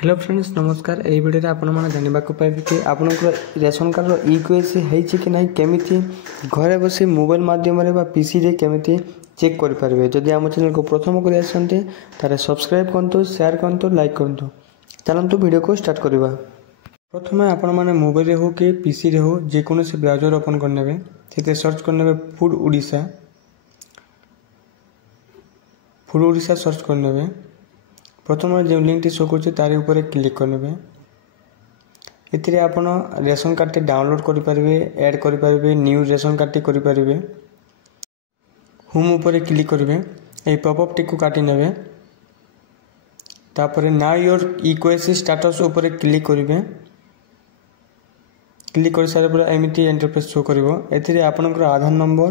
Hello friends नमस्कार। यही video आपने जानवा पाइबे कि आपंकर रेशन कार्ड इक्वेसी होती कि ना केमी घरे बस मोबाइल मध्यम पीसी रे केमी चेक करेंगे। जदि आम चैनल को प्रथम कर आसते सब्सक्राइब करूँ, शेयर करूँ, लाइक करूँ। चलतु वीडियो को स्टार्ट करवा। प्रथम आपण मैंने मोबाइल हो कि पीसी रे हो जेकोसी ब्राउजर ओपन करने से सर्च करने फूड उड़ीसा सर्च करने। प्रथम जो लिंक टी शो कर तार ऊपर क्लिक करने। इतने आप रेशन कार्ड टी डाउनलोड करेंगे, ऐड करेंगे, न्यू रेशन कार्ड टी करेंगे। होम ऊपर क्लिक करेंगे, ये पॉपअप टी को काटी नेबे। तापर नाउ योर इक्वेसी स्टेटस ऊपर क्लिक करेंगे। क्लिक कर सारे पर एमती इंटरफेस शो करिवो। एथिरे आपनकर आधार नंबर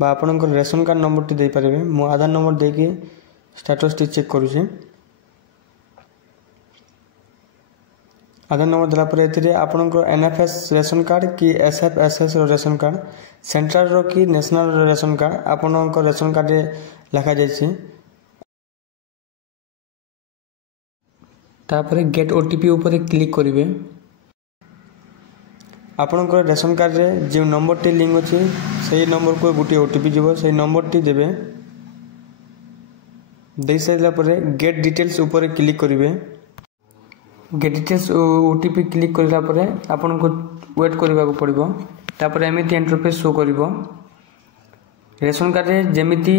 बा आपनकर रेशन कार्ड नंबर टी दे पारिबे। मो आधार नंबर देके स्टेटस टी चेक करूछी। आधार नंबर देला पर एथिरे आपनकर एनएफएस रेशन कार्ड कि एसएफएसएस रेशन कार्ड, सेंट्रल रो कि नेशनल रेशन कार्ड आपनकर रेशन कार्ड रे लिखा जायछि। तापर गेट ओटीपी ऊपर क्लिक करिवे। आपनकर रेशन कार्ड रे जो नंबर टी लिंक अछि सही नंबर को गोटे ओटीपी जीवो, सही नंबर टी देबे। दे साइला पर गेट डिटेल्स ऊपर क्लिक करिवे। गेट डिटेल्स ओटीपी क्लिक करला पर आपन को वेट करबा को पड़िबो। तापर एमिति इंटरफेस शो करिवो। रेशन कार्ड रे जेमिति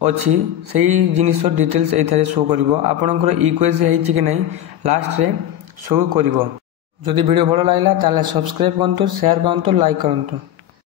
अछि सही जिनिस डिटेल्स एथारे शो करिवो। आपनकर इक्वेसी हेछि कि नै लास्ट रे शो करिवो। जदि वीडियो भलो लागला ताले सब्सक्राइब करंतु, शेयर करंतु, लाइक करंतु।